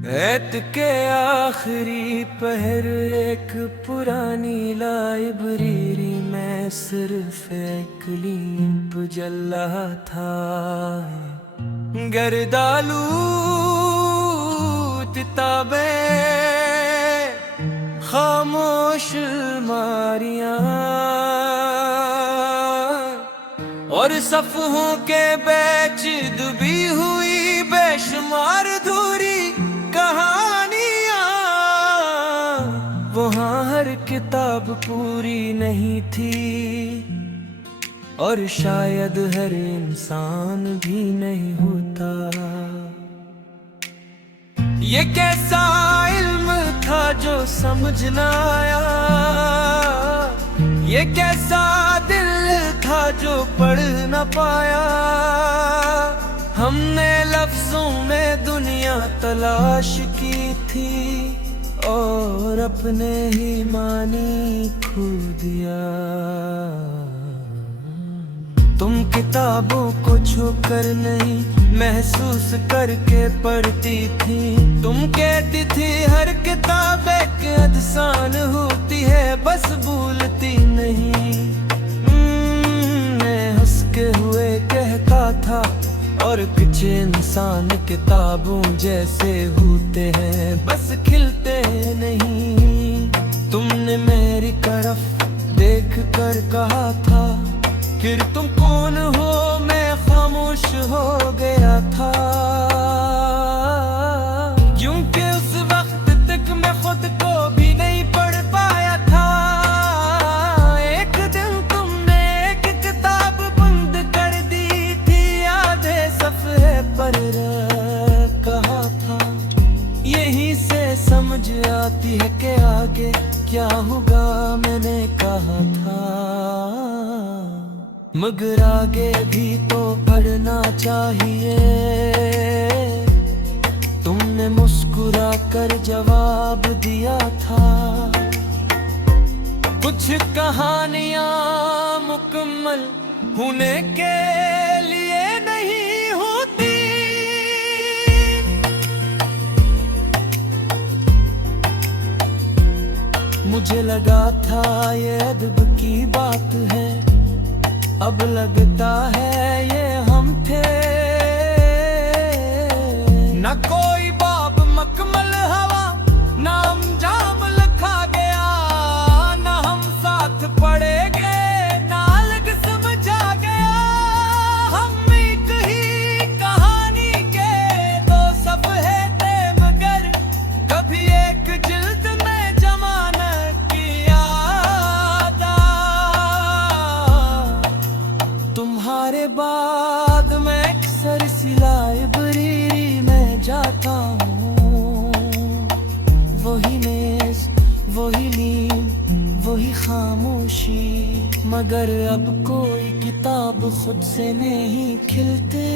ऐत के आखिरी पहर एक पुरानी लाइब्रेरी में सिर्फ एक लीप जल रहा था। गर्दालू किताबें, खामोश अलमारियां और सफ़हों के बैच दुबी हुई बेशुमार धूरी कहानियां। वहाँ हर किताब पूरी नहीं थी और शायद हर इंसान भी नहीं होता। ये कैसा इल्म था जो समझ न आया, ये कैसा दिल था जो पढ़ न पाया। हमने लफ्जों में दुनिया तलाश की थी और अपने ही मानी खो दिया। तुम किताबों को छूकर नहीं महसूस करके पढ़ती थी। तुम कहती थी हर किताब एक अदसान होती है, बस भूलती नहीं। मैं हंसके हुए कहता था और कुछ इंसान किताबों जैसे होते हैं, बस खिलते नहीं। तुमने मेरी तरफ देख कर कहा था कि तुम कौन हो, मैं खामोश हो गया था। क्योंकि उस वक्त तक मैं खुद को भी नहीं पढ़ पाया था। एक दिन तुमने एक किताब बंद कर दी थी, आधे सफ़े पर कहा था यहीं से समझ आती है कि आगे क्या होगा। मैंने कहा था मगर आगे भी तो पढ़ना चाहिए। तुमने मुस्कुरा कर जवाब दिया था कुछ कहानियां मुकम्मल होने के लिए नहीं होती। मुझे लगा था ये अदब की बात है, अब लगता है ये हम थे। न कोई बाब मकमल हवा, न अंजाम लिखा गया, न हम साथ पढ़ेंगे, न अलग समझा गया। हम एक ही कहानी के दो सफ़े थे, मगर कभी एक जिल्द में जमा न किया। तुम्हारे बाद मैं अक्सर सी लाइब्रेरी में जाता हूँ। वही मेज, वही नीम, वही खामोशी, मगर अब कोई किताब खुद से नहीं खिलती।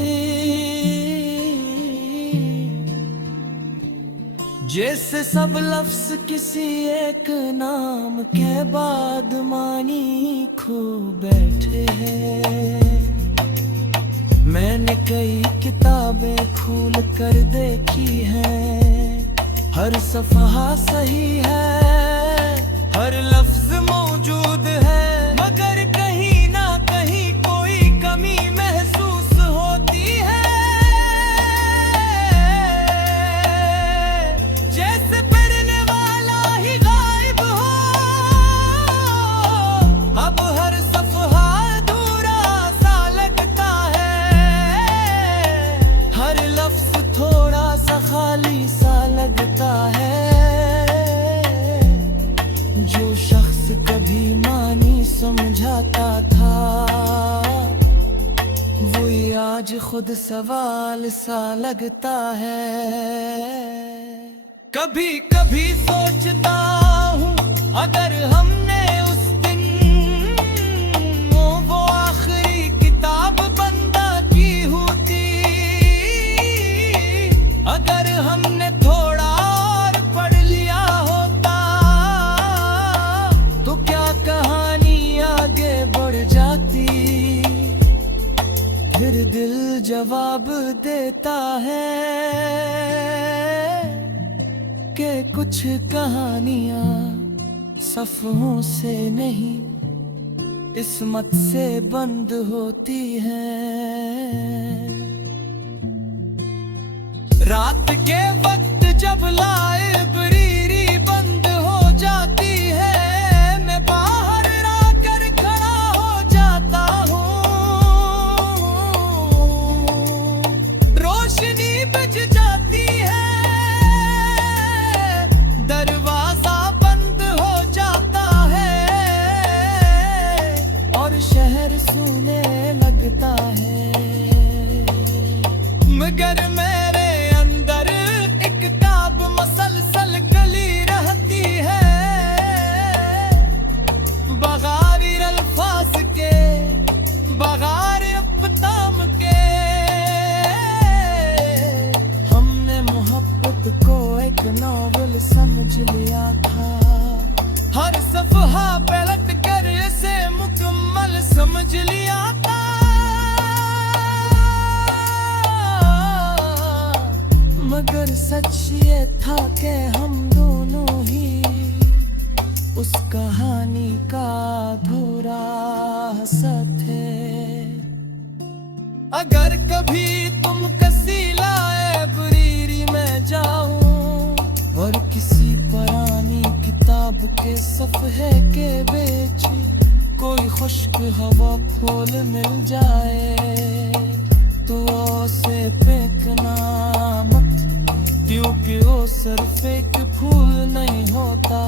जैसे सब लफ्ज किसी एक नाम के बाद मानी खो बैठे हैं। मैंने कई किताबें खोल कर देखी हैं, हर सफ़हा सही है, हर लफ्ज मौजूद है, मगर कहीं ना कहीं कोई कमी महसूस होती है। जैसे पढ़ने वाला ही गायब हो, अब हर सफ़हा अधूरा सा लगता है, हर लफ्ज थोड़ा सा खाली सा लगता है। जो शख्स कभी मानी समझाता था, वही आज खुद सवाल सा लगता है। कभी कभी सोचता हूँ अगर हमने उस दिन वो आखिरी किताब बंदा की होती, अगर हमने थोड़ा और पढ़ लिया होता, तो क्या कहानी आगे बढ़ जाती। फिर दिल जवाब देता है कुछ कहानियां सफ़ों से नहीं किस्मत से बंद होती हैं। रात के वक्त जब लाइब्रेरी बंद हो जाती है, मैं बाहर आकर खड़ा हो जाता हूँ। रोशनी बुझ जाती है, दरवाजा बंद हो जाता है और शहर सूने लगता है। मगर मेरे अंदर एक किताब मसलसल कली रहती है, बग़ार अल्फाज के, बग़ार अफ्ताम के। हमने मोहब्बत को एक नॉवल समझ लिया था, हर सफ़हा पलट कर इसे मुकम्मल समझ लिया था। मगर सच ये था कि हम दोनों ही उस कहानी का अधूरा हिस्सा थे। अगर कभी तुम किसी लाइब्रेरी में जाओ और किसी पुरानी किताब के सफ़हे के बीच कोई खुश्क हवा फूल मिल जाए तो उसे फेंकना मत, क्योंकि वो सिर्फ एक फूल नहीं होता,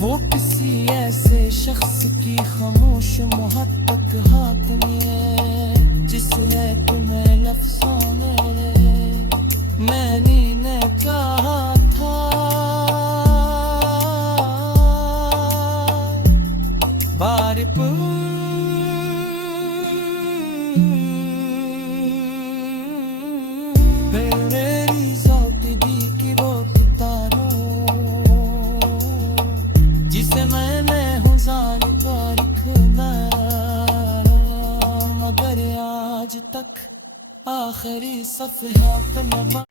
वो किसी ऐसे शख्स की खामोश मोहब्बत हाथ में जिसने तुम्हें लफ्ज़ों में मैंने ने कहा था। बार मेरी ज़ौक़-दी की वो किताबों जिसे मैंने हजार बार खुदा, मगर आज तक आखिरी सफ़हा पे न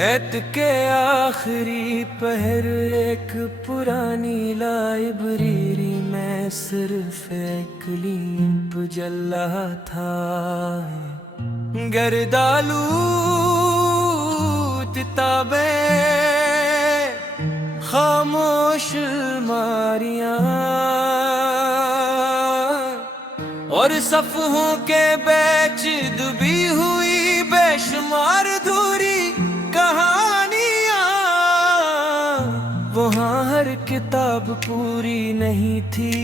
ऐत के आखिरी पहर एक पुरानी लाइब्रेरी में सिर्फ एक लैंप जल रहा था। गर्दालू किताबें, खामोश अलमारियां और सफ़हों के बीच दबी हुई बेशुमार अधूरी कहानियां। वहाँ हर किताब पूरी नहीं थी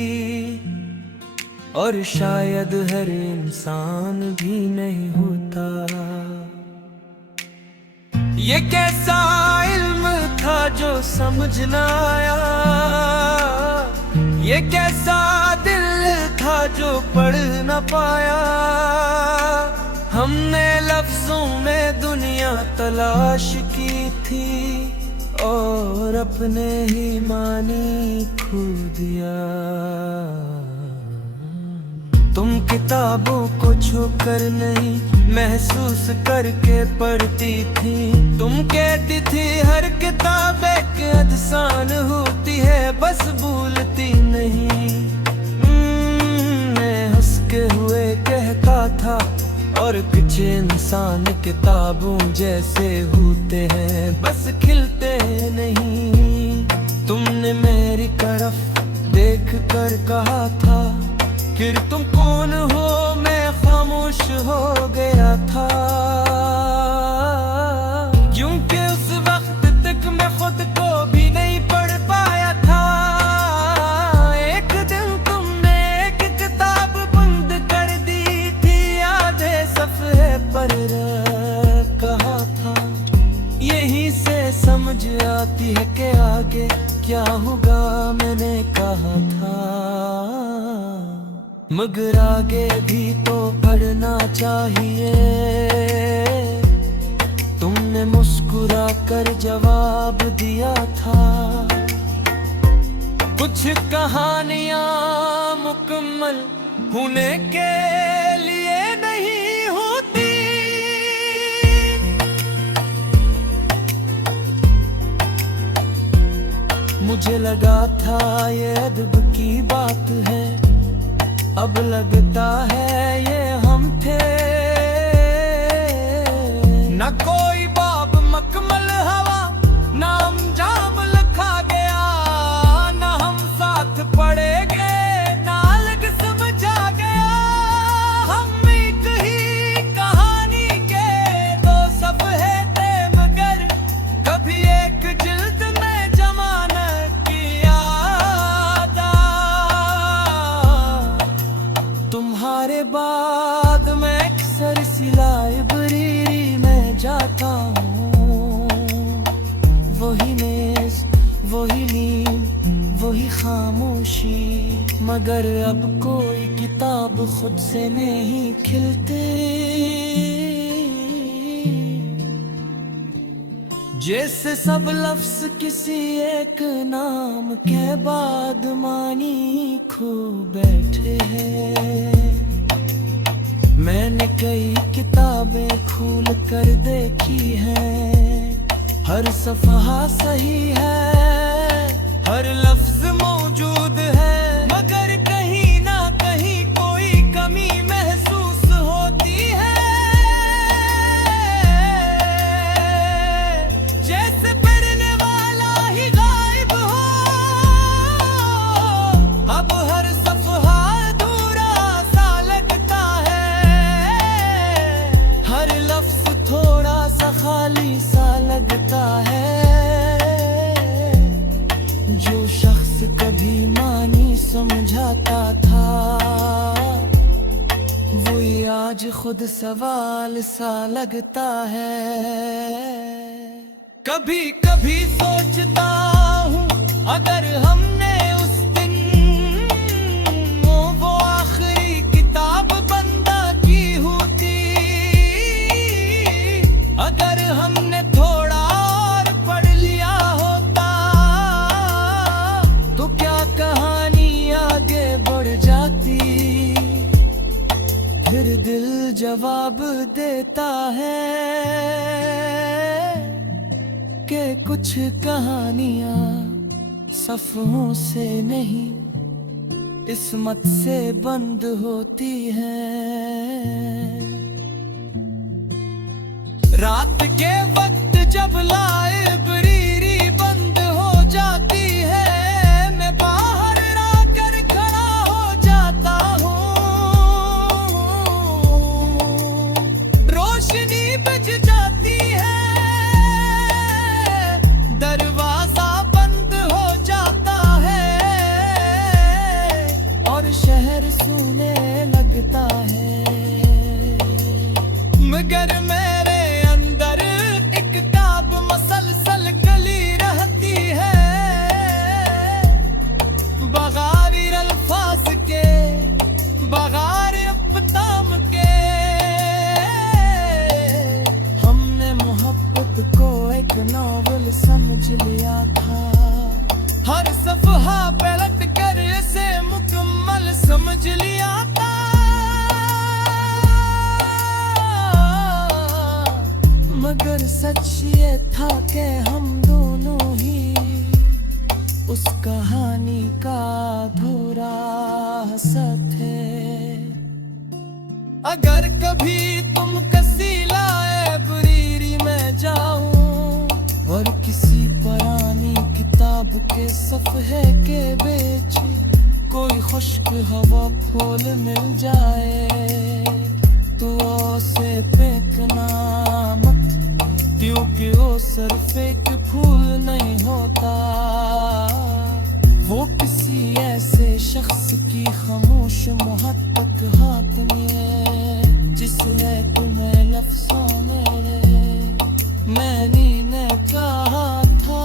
और शायद हर इंसान भी नहीं होता। ये कैसा इल्म था जो समझ न आया, ये कैसा दिल था जो पढ़ न पाया। हमने लफ्जों में दुनिया तलाश की थी और अपने ही मानी खो दिया। तुम किताबों को छूकर नहीं महसूस करके पढ़ती थी। तुम कहती थी हर किताब एक अदसान होती है, बस भूलती नहीं। मैं हंस के हुए कहता था और कुछ इंसान किताबों जैसे होते हैं, बस खिलते नहीं। तुमने मेरी तरफ देख कर कहा था कि तुम कौन हो, मैं खामोश हो गया था। क्योंकि उस वक्त तक मैं खुद को भी नहीं पढ़ पाया था। एक दिन तुमने एक किताब बंद कर दी थी, आधे सफ़हे पर कहा था यहीं से आगे क्या होगा मैंने कहा था, मगर आगे भी तो बढ़ना चाहिए। तुमने मुस्कुरा कर जवाब दिया था, कुछ कहानियां मुकम्मल होने के लिए नहीं होती। मुझे लगा था ये अदब की बात है, अब लगता है ये हम थे। न कोई बाब मकमल हवा, ना अंजाम लिखा गया, ना हम साथ पड़ेंगे, ना अलग समझा गया। हम एक ही कहानी के दो सफ़े थे, मगर कभी एक जिल्द में जमा न किया था। तुम्हारे बाद मैं अक्सर सी लाइब्रेरी में जाता हूँ, वही मेज, वही नींद, वही खामोशी, मगर अब कोई किताब खुद से नहीं खिलती। जैसे सब लफ्ज किसी एक नाम के बाद मानी खो बैठे हैं। मैंने कई किताबें खोल कर देखी हैं, हर सफ़हा सही है, हर लफ्ज मौजूद है, मगर कहीं ना कहीं कोई कमी महसूस होती है। जैसे पढ़ने वाला ही गायब हो, अब हर सफ़हा अधूरा सा लगता है, हर लफ्ज थोड़ा सा खाली सा लगता है। जो शख्स कभी मानी समझाता था, वही आज खुद सवाल सा लगता है। कभी कभी सोचता हूँ अगर हमने उस दिन वो आखिरी किताब बंदा की होती, अगर हमने थोड़ा और पढ़ लिया होता, तो क्या कहानी आगे बढ़ जाती। फिर दिल जवाब देता है कि कुछ कहानियां सफ़ों से नहीं, किस्मत से बंद होती हैं। रात के वक्त जब लाइब्रेरी बंद हो जाती है, मैं बाहर आकर खड़ा हो जाता हूँ। रोशनी बुझ जाती है, दरवाजा बंद हो जाता है, और शहर सूने लगता है। मगर मेरे अंदर एक किताब मसलसल कली रहती है, बग़ार अल्फाज के, बग़ार अफ़ताम के। हमने मोहब्बत को एक नॉवल समझ लिया था, हर सफ़हा पलट कर इसे मुकम्मल समझ लिया था। मगर सच ये था कि हम दोनों ही उस कहानी का अधूरा हिस्सा थे। अगर कभी तुम किसी लाइब्रेरी में जाओ और किसी पुरानी किताब के सफ़हे के बीच कोई खुश्क हवा फूल मिल जाए, तो उसे फेंकना मत, क्योंकि वो सिर्फ एक फूल नहीं होता। वो किसी ऐसे शख्स की खामोश मोहब्बत हाथ में, जिसने तुम्हें लफ्ज़ों में मैंने ने कहा था।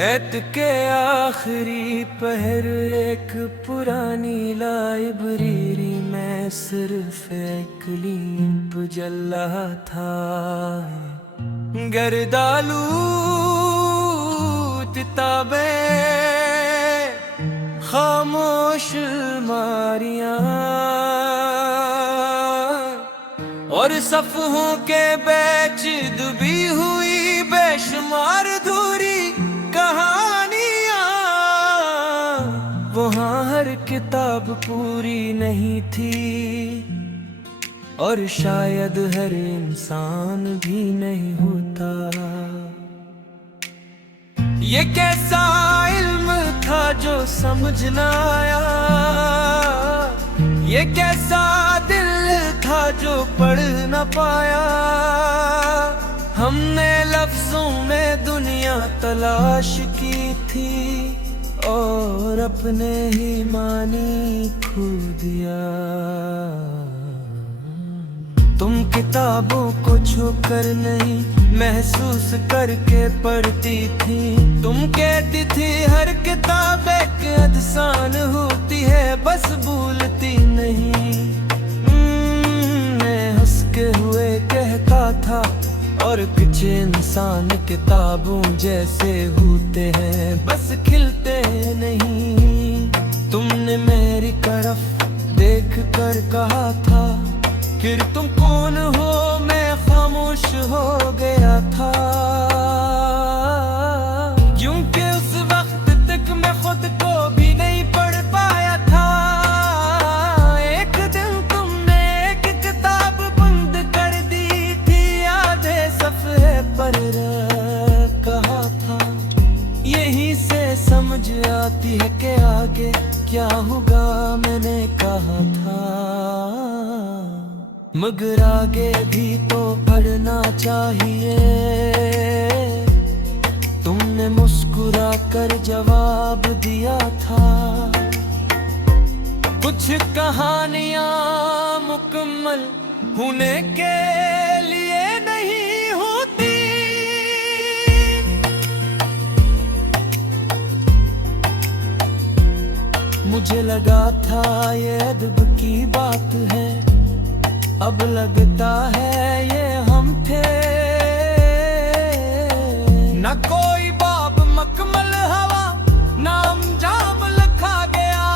ऐत के आखिरी पहर एक पुरानी लाइब्रेरी में सिर्फ एक लीप जल रहा था। गर्दालू किताबें खामोश अलमारियां और सफ़हों के बैच दुबी हुई बेशुमार धूरी कहानियां। वहाँ हर किताब पूरी नहीं थी और शायद हर इंसान भी नहीं होता। ये कैसा इल्म था जो समझ न आया, ये कैसा दिल था जो पढ़ न पाया। हमने लफ्जों में दुनिया तलाश की थी और अपने ही मानी खो दिया। तुम किताबों को छूकर नहीं महसूस करके पढ़ती थी। तुम कहती थी हर किताब एक अदसान होती है, बस भूलती नहीं। मैं हंस के हुए कहता था और कुछ इंसान किताबों जैसे होते हैं, बस खिलते नहीं। तुमने मेरी तरफ देख कर कहा था कि तुम कौन हो, मैं खामोश हो गया था। क्योंकि उस वक्त तक मैं खुद को भी नहीं पढ़ पाया था। एक दिन तुमने एक किताब बंद कर दी थी, आधे सफ़े पर कहा था। यहीं से समझ आती है कि आगे क्या होगा, मैंने कहा था। मगर आगे भी तो पढ़ना चाहिए। तुमने मुस्कुरा कर जवाब दिया था, कुछ कहानियां मुकम्मल होने के लिए नहीं होती। मुझे लगा था ये अदब की बात है, अब लगता है ये हम थे। न कोई बाब मकमल हवा, न अंजाम लिखा गया,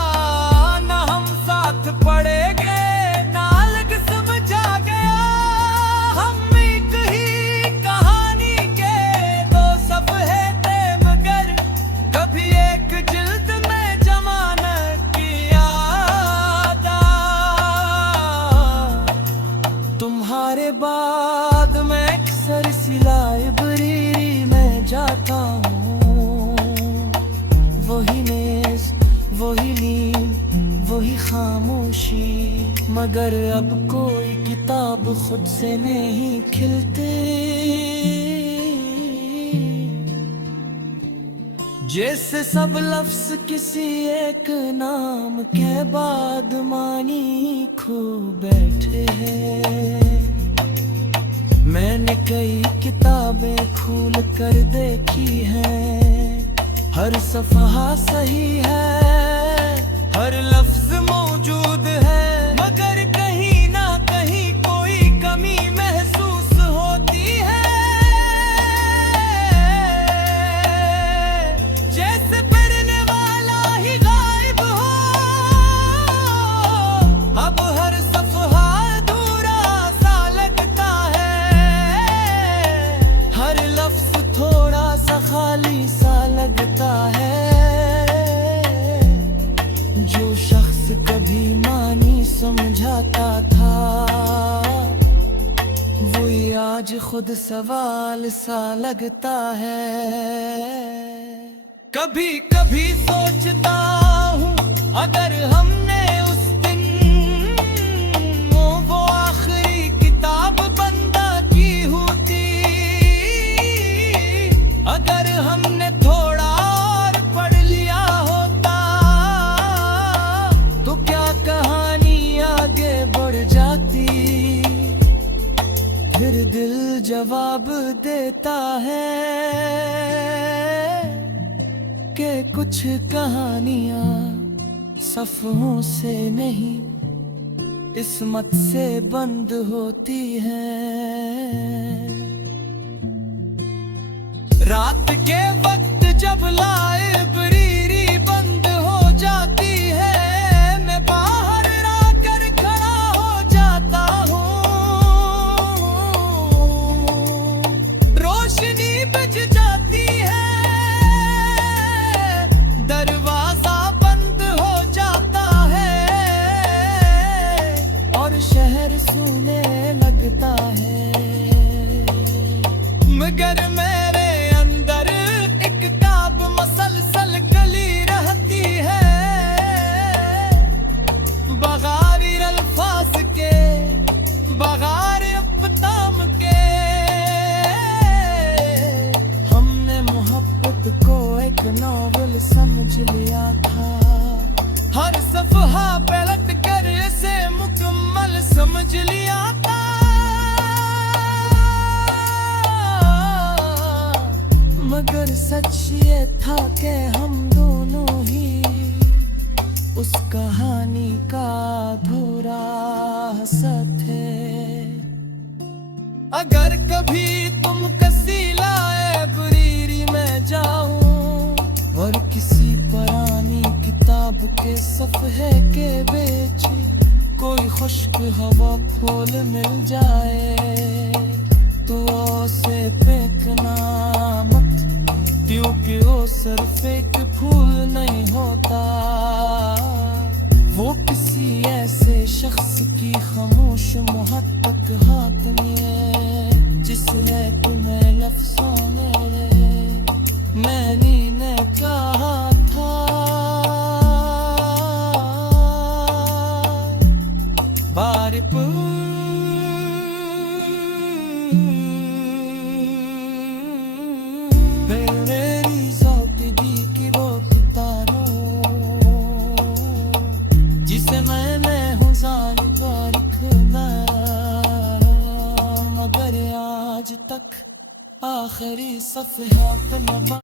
न हम साथ पढ़ेंगे, न अलग समझा गया। हम एक ही कहानी के दो सफ़े थे, मगर कभी एक जिल्द में जमा न किया। तुम्हारे बाद मैं अक्सर सी लाइब्रेरी में जाता हूँ। वही मेज, वही नीम, वही खामोशी, मगर अब कोई किताब खुद से नहीं खिलती। जैसे सब लफ्ज किसी एक नाम के बाद मानी खो बैठे हैं। मैंने कई किताबें खोल कर देखी हैं, हर सफ़हा सही है, हर लफ्ज मौजूद है, मगर कहीं ना कहीं कोई कमी महसूस होती है। जैसे पढ़ने वाला ही गायब हो, अब हर सफ़हा अधूरा सा लगता है, हर लफ्ज थोड़ा सा खाली सा लगता है। जो शख्स कभी मानी समझाता था, वो याद आज खुद सवाल सा लगता है। कभी कभी सोचता हूँ अगर हमने उस दिन वो आखिरी किताब बंदा की होती, अगर हमने थोड़ा और पढ़ लिया होता तो क्या कहानी आगे बढ़ जाती। फिर दिल जवाब देता है कि कुछ कहानियां सफ़ों से नहीं किस्मत से बंद होती हैं। रात के वक्त जब लाइब्रेरी बंद हो जाती है, मैं बाहर आकर खड़ा हो जाता हूँ। रोशनी बुझ जाती है, दरवाजा बंद हो जाता है और शहर सूने लगता है। मगर मेरे अंदर एक किताब मसलसल कली रहती है, बग़ैर अल्फाज के, बग़ैर अफ़ताम के। हमने मोहब्बत को एक नॉवल समझ लिया था, हर सफ़हा पलट कर इसे मुकम्मल समझ लिया था। मगर सच ये था कि हम दोनों ही उस कहानी का अधूरा हिस्सा थे। अगर कभी तुम किसी लाइब्रेरी में जाऊं और किसी पुरानी किताब के सफ़हे के बीच कोई खुश्क हवा फूल मिल जाए तो उसे फेंकना मत, क्योंकि वो सिर्फ एक फूल नहीं होता, वो किसी ऐसे शख्स की खामोश मोहब्बत हाथ में जिसने तुम्हें लफ्ज़ों में मैंने ने कहा था। बार मेरी ज़ौक़-दी की वो किताबों जिसे मैंने हजार बार खुदा, मगर आज तक आखिरी सफ़हा पे न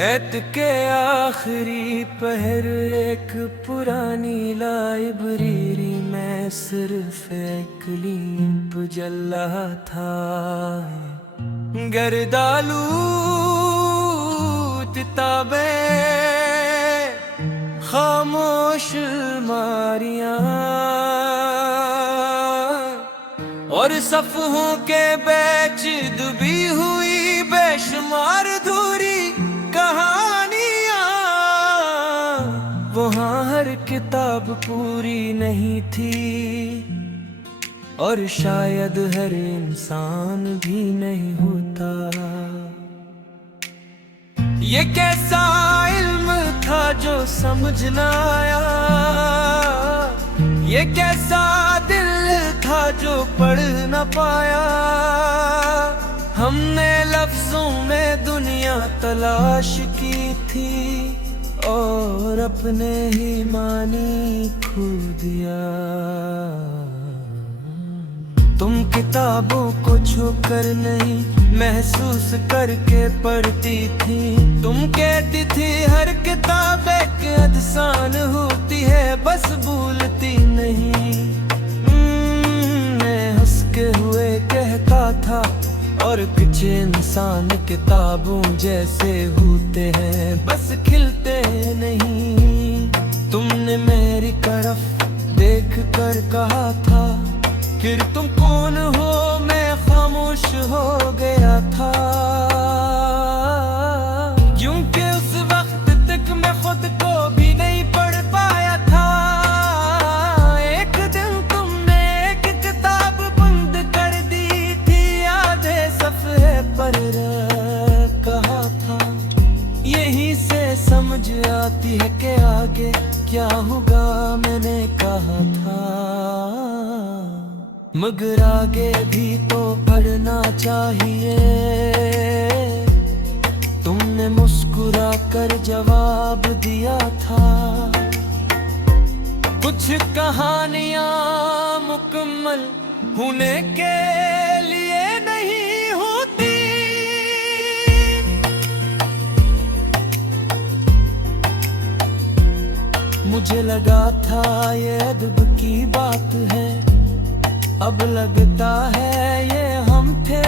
ऐत के आखिरी पहर एक पुरानी लाइब्रेरी में सिर्फ एक लीप जल रहा था। गर्दालू किताबें, खामोश अलमारियां और सफ़हों के बीच दुबी हुई बेशुमार अधूरी कहानियां। वहाँ हर किताब पूरी नहीं थी और शायद हर इंसान भी नहीं होता। ये कैसा इल्म था जो समझ न आया, ये कैसा दिल था जो पढ़ न पाया। हमने लफ्जों में दुनिया तलाश की थी और अपने ही मानी खो दिया। तुम किताबों को छूकर नहीं महसूस करके पढ़ती थी। तुम कहती थी हर किताब एक अदसान होती है, बस भूलती नहीं। मैं हंस झुके हुए कहता था, और कुछ इंसान किताबों जैसे होते हैं, बस खिलते नहीं। तुमने मेरी तरफ देख कर कहा था कि तुम कौन हो, मैं खामोश हो गया था, क्योंकि उस वक्त तक मैं खुद को भी नहीं पढ़ पाया था। एक दिन तुमने एक किताब बंद कर दी थी, आधे सफ़े पर कहा था, यहीं से समझ आती है कि आगे क्या होगा, मैंने कहा था। मगर आगे भी तो पढ़ना चाहिए, तुमने मुस्कुरा कर जवाब दिया था। कुछ कहानियां मुकम्मल होने के लिए नहीं होती, मुझे लगा था ये अदब की बात है, अब लगता है ये हम थे।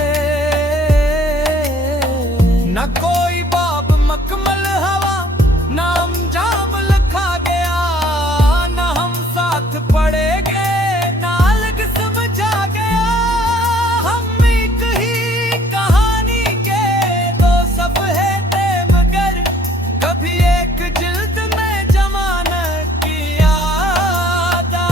न कोई बाब मकमल हवा, ना अंजाम लिखा गया, न हम साथ पढ़ेंगे, ना अलग समझा गया। हम एक ही कहानी के दो सफ़े थे, मगर कभी एक जिल्द में जमा न किया था।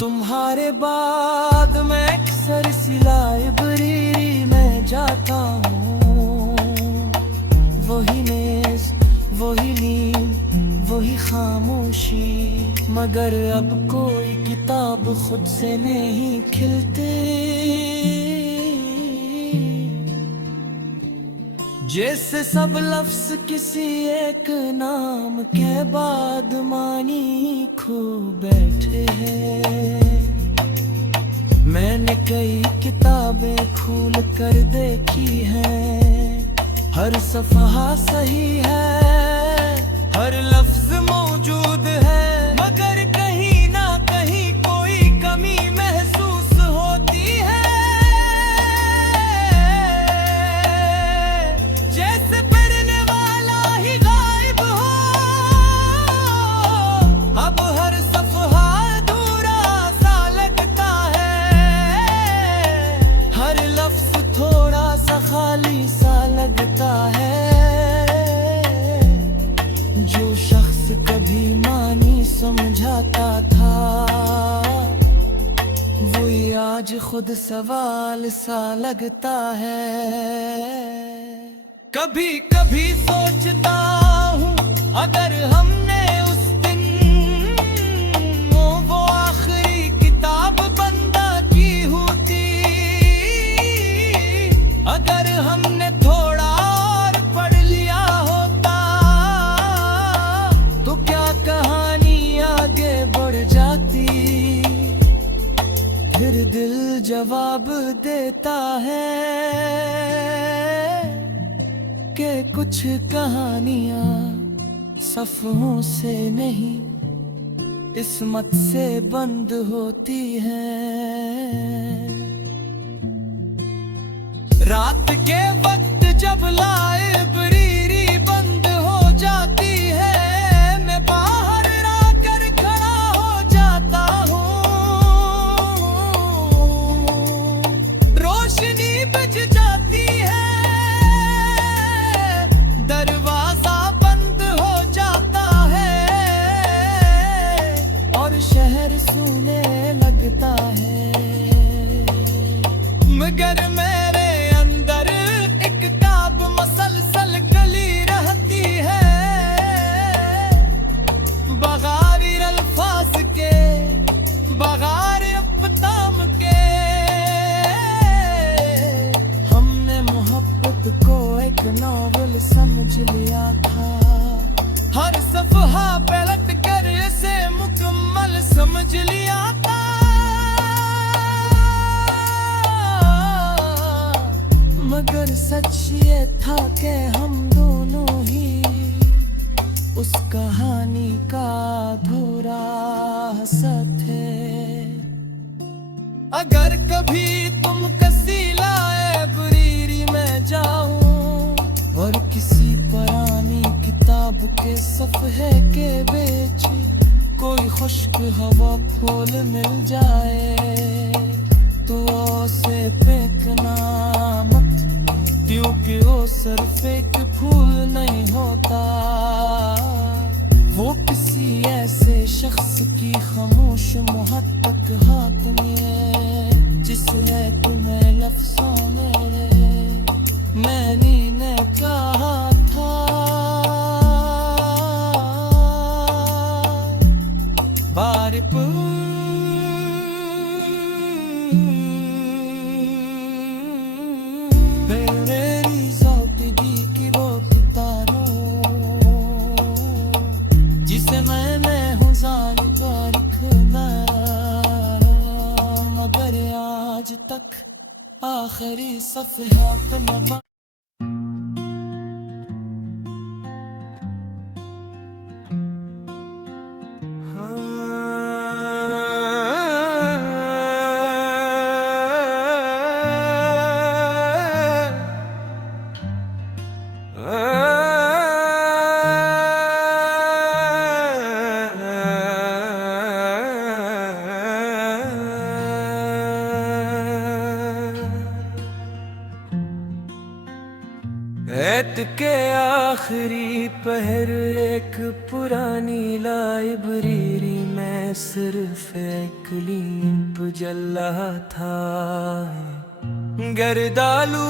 तुम्हारे बाद मैं अक्सर सी लाइब्रेरी में जाता हूँ, वही मेज, वही नींद, वही खामोशी, मगर अब कोई किताब खुद से नहीं खिलती। जैसे सब लफ्ज किसी एक नाम के बाद मानी खो बैठे हैं। मैंने कई किताबें खोल कर देखी हैं, हर सफ़हा सही है, हर लफ्ज मौजूद है, मगर कहीं ना कहीं कोई कमी महसूस होती है। जैसे पढ़ने वाला ही गायब हो, अब हर सफ़हा अधूरा सा लगता है, हर लफ्ज थोड़ा सा खाली सा लगता है। जो शख्स कभी मानी समझाता था, वही आज खुद सवाल सा लगता है। कभी कभी सोचता हूँ, अगर हमने उस दिन वो आखिरी किताब बंदा की होती, अगर हमने थोड़ा और पढ़ लिया होता, तो क्या कहानी आगे बढ़ जाती। फिर दिल जवाब देता है कि कुछ कहानियां सफ़ों से नहीं, किस्मत से बंद होती हैं। रात के वक्त जब लाइब्रेरी बंद हो जाती है, मैं बाहर आकर खड़ा हो जाता हूँ। रोशनी बुझ जाती है, दरवाजा बंद हो जाता है, और शहर सूने लगता है। मगर मेरे अंदर एक किताब मसलसल कली रहती है, बग़ार अल्फाज के, बग़ार अफ़ताम के। हमने मोहब्बत को एक नॉवल समझ लिया था, हर सफ़हा पलट कर इसे मुकम्मल समझ लिया था। मगर सच ये था कि हम दोनों ही उस कहानी का अधूरा हिस्सा थे। अगर कभी तुम कसी लाइब्रेरी में जाऊं और किसी पुरानी किताब के सफ़े के बीच कोई खुश्क हवा फूल मिल जाए तो उसे फेंकना मत, क्योंकि वो सिर्फ एक फूल नहीं होता, वो किसी ऐसे शख्स की खामोश मोहब्बत हाथ में जिसने तुम्हें लफ्ज़ों में मैंने ने कहा था। बार मेरी ज़िंदगी की वो किताबों जिसे मैंने हजार बार लिखा मगर आज तक आखिरी सफ़हा पे ऐत के आखिरी पहर एक पुरानी लाइब्रेरी में सिर्फ एक लीप जल रहा था। गर्दालू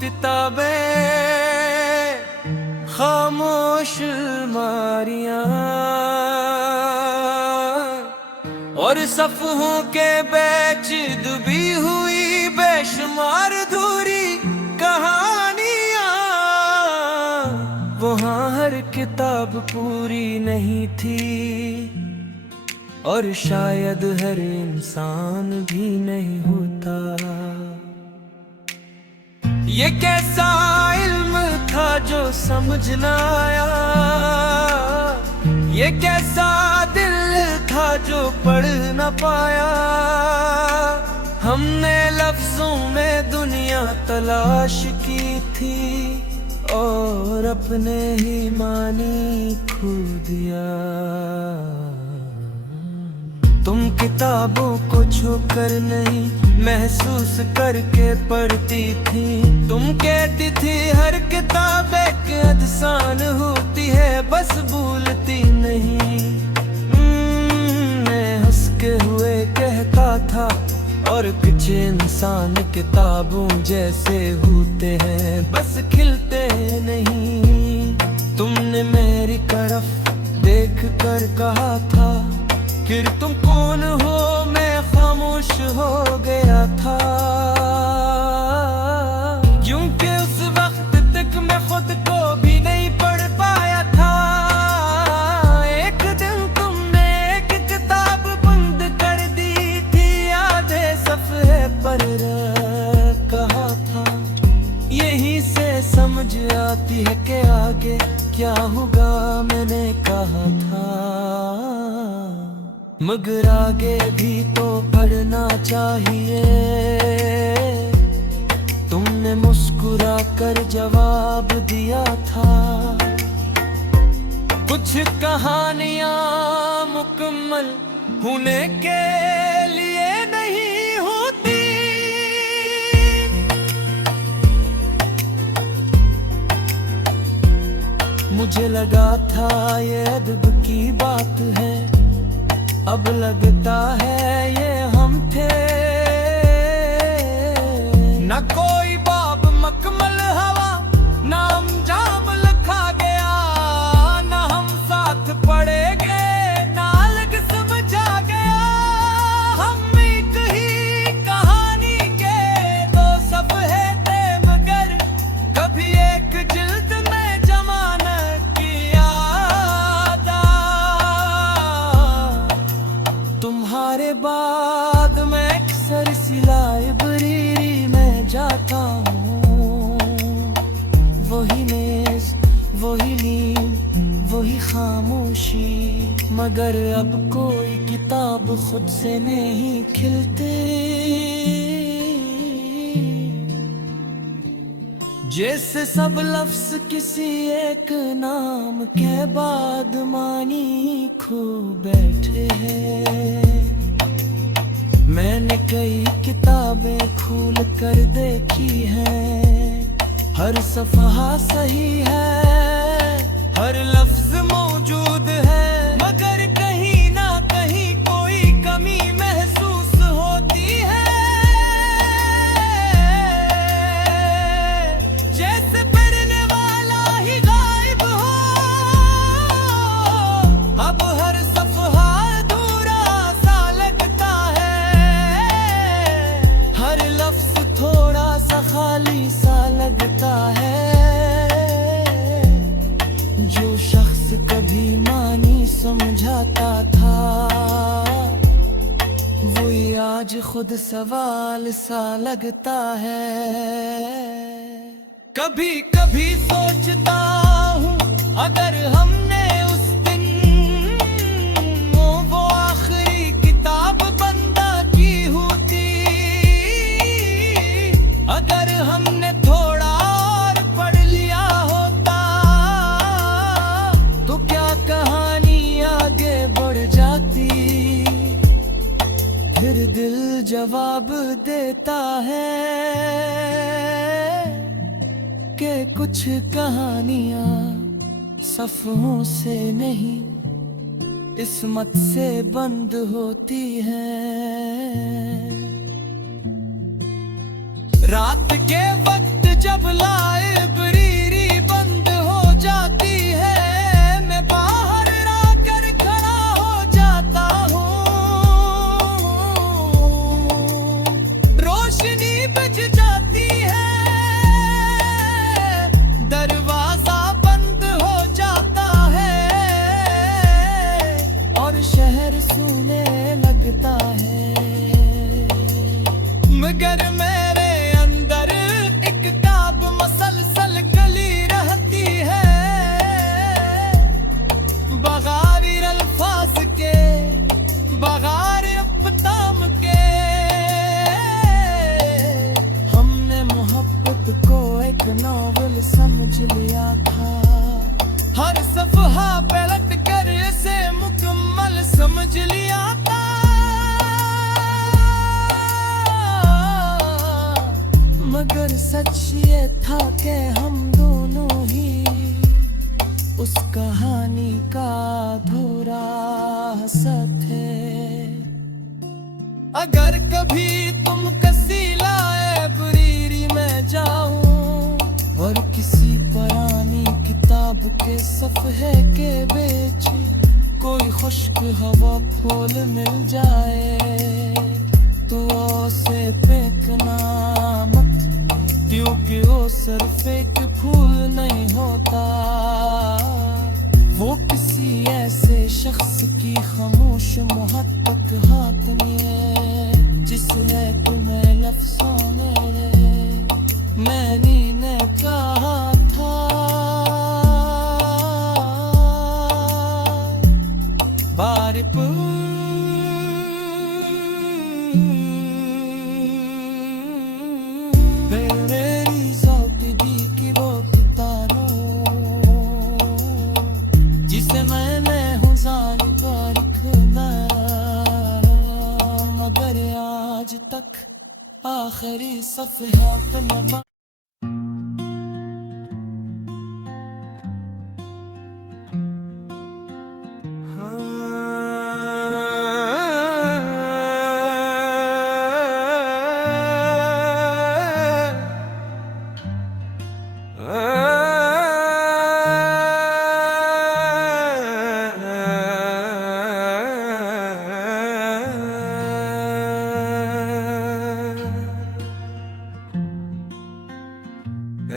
किताबें खामोश अलमारियां और सफ़हों के बीच डूबी हुई बेशुमार अधूरी कहानियां। वहाँ हर किताब पूरी नहीं थी और शायद हर इंसान भी नहीं होता। ये कैसा इल्म था जो समझ न आया, ये कैसा दिल था जो पढ़ न पाया। हमने लफ्जों में दुनिया तलाश की थी और अपने ही मानी खो दिया। तुम किताबों को छूकर नहीं महसूस करके पढ़ती थी। तुम कहती थी हर किताब एक अदसान होती है बस भूलती नहीं। मैं हंस के हुए कहता था और कुछ इंसान किताबों जैसे होते हैं बस खिलते नहीं। तुमने मेरी तरफ देख कर कहा था कि तुम कौन हो, मैं खामोश हो गया था। क्योंकि उस वक्त तक मैं खुद को भी नहीं पढ़ पाया था। एक दिन तुमने एक किताब बंद कर दी थी, आधे सफ़े पर कहा था। यहीं से समझ आती है कि आगे क्या होगा, मैंने कहा था। मगर आगे भी तो पढ़ना चाहिए। तुमने मुस्कुरा कर जवाब दिया था, कुछ कहानियां मुकम्मल होने के लिए नहीं होती। मुझे लगा था ये अदब की बात है, अब लगता है ये हम थे। न कोई बाब मकमल हवा, ना अंजाम लिखा गया, न हम साथ पढ़ेंगे, ना अलग समझा गया। हम एक ही कहानी के दो सफ़े थे मगर कभी एक जिल्द में जमा न किया था। तुम्हारे बाद मैं अक्सर सी लाइब्रेरी में जाता हूँ। वही मेज, वही नींद, वही खामोशी, मगर अब कोई किताब ख्वाब खुद से नहीं खिलते, जैसे सब लफ्ज किसी एक नाम के बाद मानी खो बैठे हैं। मैंने कई किताबें खोल कर देखी हैं, हर सफ़हा सही है, हर लफ्ज मौजूद है, मगर कहीं ना कहीं कोई कमी महसूस होती है। जैसे पढ़ने वाला ही गायब हो, अब हर सफ़हा अधूरा सा लगता है, हर लफ्ज थोड़ा सा खाली सा लगता है। जो शख्स कभी मानी समझाता था, वही आज खुद सवाल सा लगता है। कभी कभी सोचता हूँ अगर हमने उस दिन वो आखिरी किताब बंदा की होती, अगर हमने थोड़ा और पढ़ लिया होता, तो क्या कहानी आगे बढ़ जाती। फिर दिल जवाब देता है कि कुछ कहानियां सफ़ों से नहीं, किस्मत से बंद होती हैं। रात के वक्त जब लाइब्रेरी बंद हो जाती है, मैं बाहर आकर खड़ा हो जाता हूँ। रोशनी बुझ जाती है, दरवाजा बंद हो जाता है, और शहर सूने लगता है। मगर मेरे अंदर एक किताब मसलसल कली रहती है, बग़ैर अल्फाज के, बग़ैर अफ़ताम के। हमने मोहब्बत को एक नॉवल समझ लिया था, हर सफ़हा पलट कर इसे मुकम्मल समझ लिया था। मगर सच ये था कि हम दोनों ही उस कहानी का अधूरा हिस्सा थे। अगर कभी तुम किसी लाइब्रेरी में जाओ और किसी पुरानी किताब के सफ़हे के बीच कोई खुश्क हवा फूल मिल जाए, तो उसे फेंकना मत, क्योंकि वो सिर्फ एक फूल नहीं होता, वो किसी ऐसे शख्स की खामोश मोहब्बत हाथ में, जिसने तुम्हें लफ्ज़ों में मैंने ने कहा था। बार जिसे मैंने हजार बार खुदा, मगर आज तक आखिरी सफ़हा पे न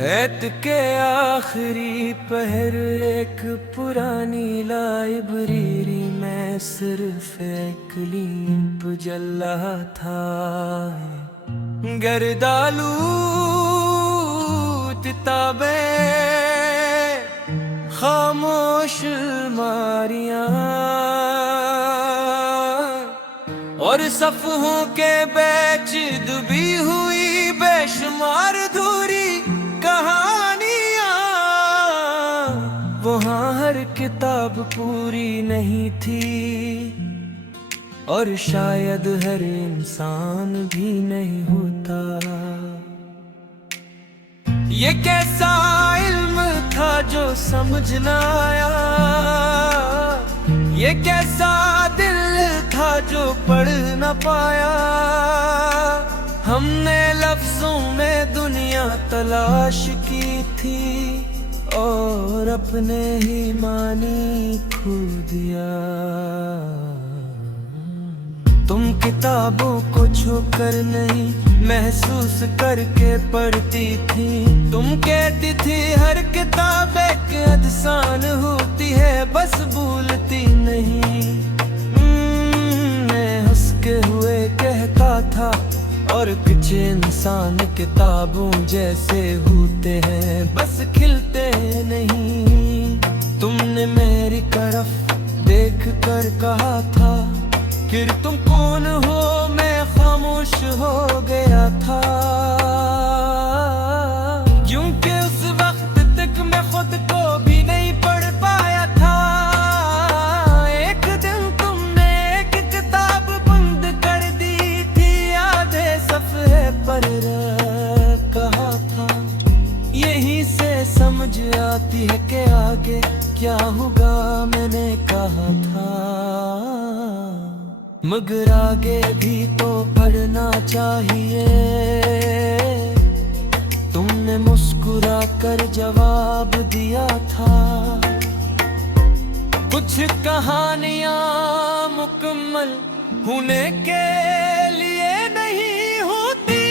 ऐत के आखिरी पहर एक पुरानी लाइब्रेरी में सिर्फ एक लीप जल रहा था। गर्दालू किताबें, खामोश अलमारियां, और सफ़हों के बैच दुबी हुई बेशुमार धूरी कहानियां। वहाँ हर किताब पूरी नहीं थी और शायद हर इंसान भी नहीं होता। ये कैसा इल्म था जो समझ न आया, ये कैसा दिल था जो पढ़ न पाया। हमने लफ्जों में दुनिया तलाश की थी और अपने ही मानी खो दिया। तुम किताबों को छूकर नहीं महसूस करके पढ़ती थी। तुम कहती थी हर किताब एक अदसान होती है, बस भूलती नहीं। मैं हंसके हुए कहता था और कुछ इंसान किताबों जैसे होते हैं, बस खिलते नहीं। तुमने मेरी तरफ देख कर कहा था कि तुम कौन हो, मैं खामोश हो गया था। क्योंकि उस वक्त तक मैं खुद को भी नहीं पढ़ पाया था। एक दिन तुमने एक किताब बंद कर दी थी, आधे सफ़े पर कहा था। यहीं से समझ आती है कि आगे क्या होगा, मैंने कहा था। मगर आगे भी तो पढ़ना चाहिए। तुमने मुस्कुरा कर जवाब दिया था, कुछ कहानियां मुकम्मल होने के लिए नहीं होती।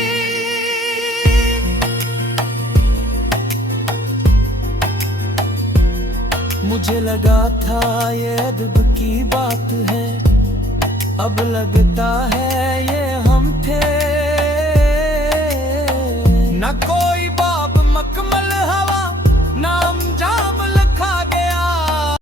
मुझे लगा था ये अदब की बात है, अब लगता है ये